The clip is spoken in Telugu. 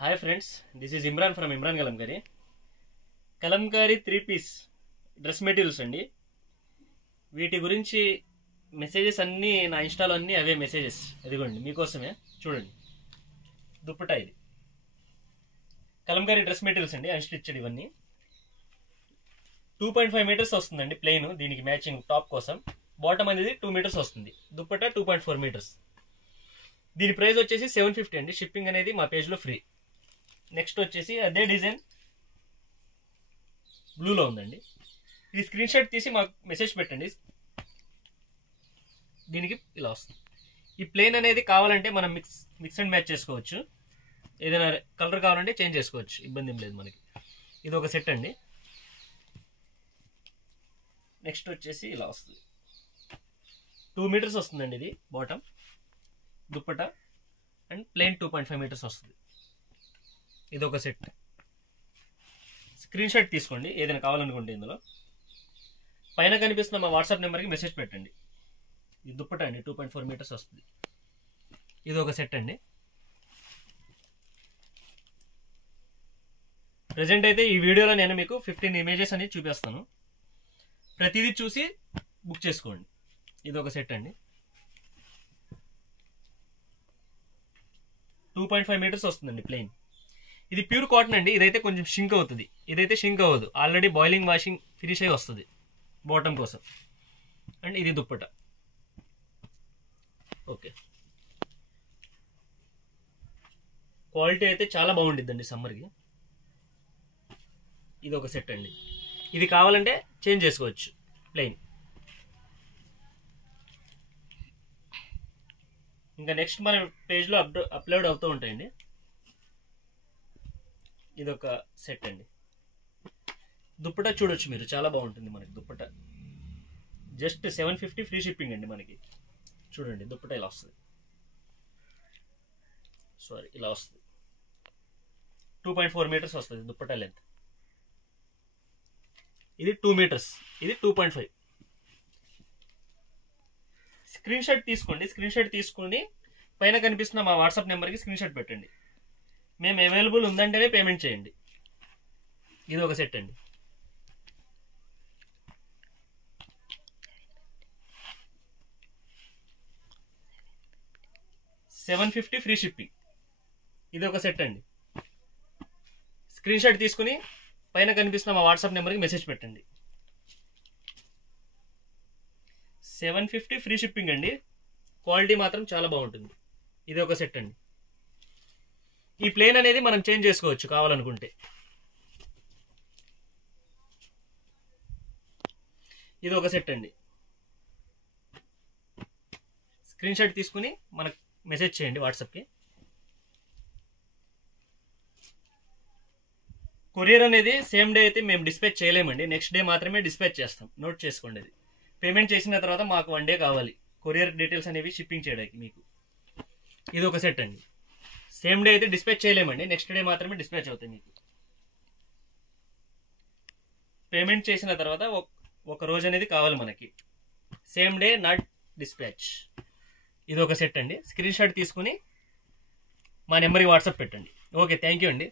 Hi friends, this is Imran from Imran Kalamkari. Kalamkari 3-piece dress materials అండి. వీటి గురించి మెసేజెస్ అన్నీ నా ఇన్స్టాలో అన్నీ అవే మెసేజెస్. అదిగోండి మీకోసమే చూడండి. దుప్పటా ఇది కలంకారీ డ్రెస్ మెటీరియల్స్ అండి, అన్స్టిచ్డ్. ఇవన్నీ 2.5 మీటర్స్ వస్తుందండి ప్లెయిన్. దీనికి మ్యాచింగ్ టాప్ కోసం బాటమ్ అనేది 2 మీటర్స్ వస్తుంది. దుప్పటా 2.4 మీటర్స్. దీని ప్రైస్ వచ్చేసి 750 అండి. షిప్పింగ్ అనేది మా పేజ్లో ఫ్రీ. నెక్స్ట్ వచ్చేసి అదే డిజైన్ బ్లూలో ఉందండి. ఇది స్క్రీన్ షాట్ తీసి మాకు మెసేజ్ పెట్టండి. దీనికి ఇలా వస్తుంది. ఈ ప్లెయిన్ అనేది కావాలంటే మనం మిక్స్ అండ్ మ్యాచ్ చేసుకోవచ్చు. ఏదైనా కలర్ కావాలంటే చేంజ్ చేసుకోవచ్చు, ఇబ్బంది ఏం లేదు మనకి. ఇది ఒక సెట్ అండి. నెక్స్ట్ వచ్చేసి ఇలా వస్తుంది. 2 మీటర్స్ వస్తుందండి ఇది bottom, dupatta and plain 2.5 metres వస్తుంది. ఇది ఒక సెట్. స్క్రీన్ షాట్ తీసుకోండి ఏదైనా కావాలనుకుంటే. ఇందులో పైన కనిపిస్తున్న మా వాట్సాప్ నెంబర్కి మెసేజ్ పెట్టండి. ఇది దుప్పటా అండి, 2.4 మీటర్స్ వస్తుంది. ఇది ఒక సెట్ అండి. ప్రజెంట్ అయితే ఈ వీడియోలో నేను మీకు 15 ఇమేజెస్ అని చూపిస్తాను. ప్రతిదీ చూసి బుక్ చేసుకోండి. ఇది ఒక సెట్ అండి. 2.5 మీటర్స్ వస్తుందండి ప్లెయిన్. ఇది ప్యూర్ కాటన్ అండి. ఇదైతే కొంచెం షింక్ అవుతుంది, ఇదైతే షింక్ అవ్వదు. ఆల్రెడీ బాయిలింగ్ వాషింగ్ ఫినిష్ అయి వస్తుంది బాటమ్ కోసం. అండ్ ఇది దుప్పటా. ఓకే, క్వాలిటీ అయితే చాలా బాగుండిద్దండి సమ్మర్కి. ఇది ఒక సెట్ అండి. ఇది కావాలంటే చేంజ్ చేసుకోవచ్చు ప్లెయిన్. ఇంకా నెక్స్ట్ మన పేజ్లో అప్లోడ్ అవుతూ ఉంటాయండి. ఇది ఒక సెట్ అండి. దుప్పటా చూడొచ్చు మీరు, చాలా బాగుంటుంది మనకి దుప్పటా. జస్ట్ 750 ఫ్రీ షిప్పింగ్ అండి మనకి. చూడండి దుప్పటా ఇలా వస్తుంది. సారీ, ఇలా వస్తుంది. 2.4 మీటర్స్ వస్తుంది దుప్పటా లెంత్. ఇది 2 మీటర్స్, ఇది 2.5. స్క్రీన్ షాట్ తీసుకోండి. స్క్రీన్ షాట్ తీసుకుని పైన కనిపిస్తున్న మా వాట్సాప్ నెంబర్కి స్క్రీన్ షాట్ పెట్టండి. మేము అవైలబుల్ ఉందంటేనే పేమెంట్ చేయండి. ఇది ఒక సెట్ అండి. $750 ఫ్రీ షిప్పింగ్. ఇది ఒక సెట్ అండి. స్క్రీన్ షాట్ తీసుకుని పైన కనిపిస్తున్న మా వాట్సాప్ నెంబర్కి మెసేజ్ పెట్టండి. 750 ఫ్రీ షిప్పింగ్ అండి. క్వాలిటీ మాత్రం చాలా బాగుంటుంది. ఇది ఒక సెట్ అండి. ఈ ప్లేన్ అనేది మనం చేంజ్ చేసుకోవచ్చు కావాలనుకుంటే. ఇది ఒక సెట్ అండి. స్క్రీన్ షాట్ తీసుకుని మనకు మెసేజ్ చేయండి వాట్సాప్కి. కొరియర్ అనేది సేమ్ డే అయితే మేము డిస్పాచ్ చేయలేమండి. నెక్స్ట్ డే మాత్రమే డిస్పాచ్ చేస్తాం. నోట్ చేసుకోండి. అది పేమెంట్ చేసిన తర్వాత మాకు 1 డే కావాలి కొరియర్ డీటెయిల్స్ అనేవి షిప్పింగ్ చేయడానికి మీకు. ఇది ఒక సెట్ అండి. సేమ్ డే అయితే డిస్పాచ్ చేయలేమండి, నెక్స్ట్ డే మాత్రమే డిస్పాచ్ అవుతాయి మీకు. పేమెంట్ చేసిన తర్వాత ఒక రోజు అనేది కావాలి మనకి. Same day not dispatch. ఇది ఒక సెట్ అండి. స్క్రీన్ షాట్ తీసుకుని మా నెంబర్కి వాట్సాప్ పెట్టండి. ఓకే, థ్యాంక్ యూ అండి.